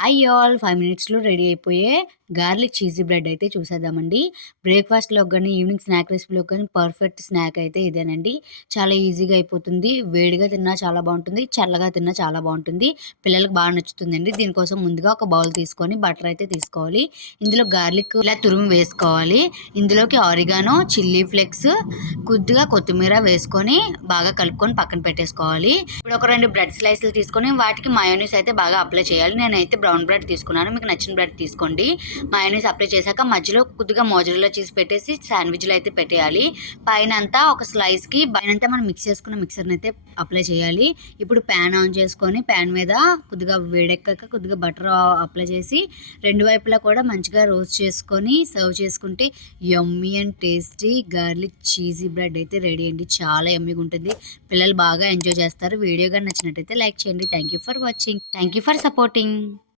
Hi all 5 మినిట్స్‌లో ready అయిపోయే garlic cheesy bread అయితే చూసేద్దామండి. బ్రేక్‌ఫాస్ట్‌లోకి గాని, ఈవినింగ్ స్నాక్ రెసిపీలోకి గాని పర్ఫెక్ట్ స్నాక్ అయితే ఇదేనండి. చాలా ఈజీగా అయిపోతుంది. వేడిగా తిన్నా చాలా బావుంటుంది. చల్లగా తిన్నా చాలా బావుంటుంది. పిల్లలకి బాగా నచ్చుతుందండి. దీనికోసం ముందుగా ఒక బౌల్ తీసుకొని బటర్ అయితే తీసుకోవాలి. ఇందులో గార్లిక్ ఇలా తురిమి వేసుకోవాలి. ఇందులోకి ఆరిగానో, చిల్లీ ఫ్లేక్స్, కొద్దిగా కొత్తిమీర వేసుకొని బాగా కలుపుకొని పక్కన పెట్టేసుకోవాలి. ఇప్పుడు ఒక 2 బ్రెడ్ స్లైస్‌లు తీసుకొని వాటికి మయోనీస్ అయితే బాగా అప్లై చేయాలి. నేనైతే బ్రౌన్ బ్రెడ్ తీసుకున్నాను. మీకు నచ్చిన బ్రెడ్ తీసుకోండి. మయోనీస్ అప్లై చేశాక మధ్యలో కొద్దిగా మోజరెల్లా చీజ్ పెట్టేసి శాండ్విచ్‌లో అయితే పెట్టేయాలి. పైనంతా ఒక స్లైస్‌కి పైనంతా మనం మిక్స్ చేసుకున్న మిక్సర్‌ని అయితే అప్లై చేయాలి. ఇప్పుడు ప్యాన్ ఆన్ చేసుకొని ప్యాన్ మీద కొద్దిగా వేడెక్కాక కొద్దిగా బటర్ అప్లై చేసి 2 వైపులా కూడా మంచిగా రోస్ట్ చేసుకొని సర్వ్ చేసుకుంటే యమ్మీ and tasty garlic cheesy bread అయితే రెడీ అండి. చాలా యమ్మీగా ఉంటుంది. పిల్లలు బాగా ఎంజాయ్ చేస్తారు. వీడియో గాని నచ్చినట్టయితే లైక్ చేయండి. Thank you for watching. Thank you for supporting.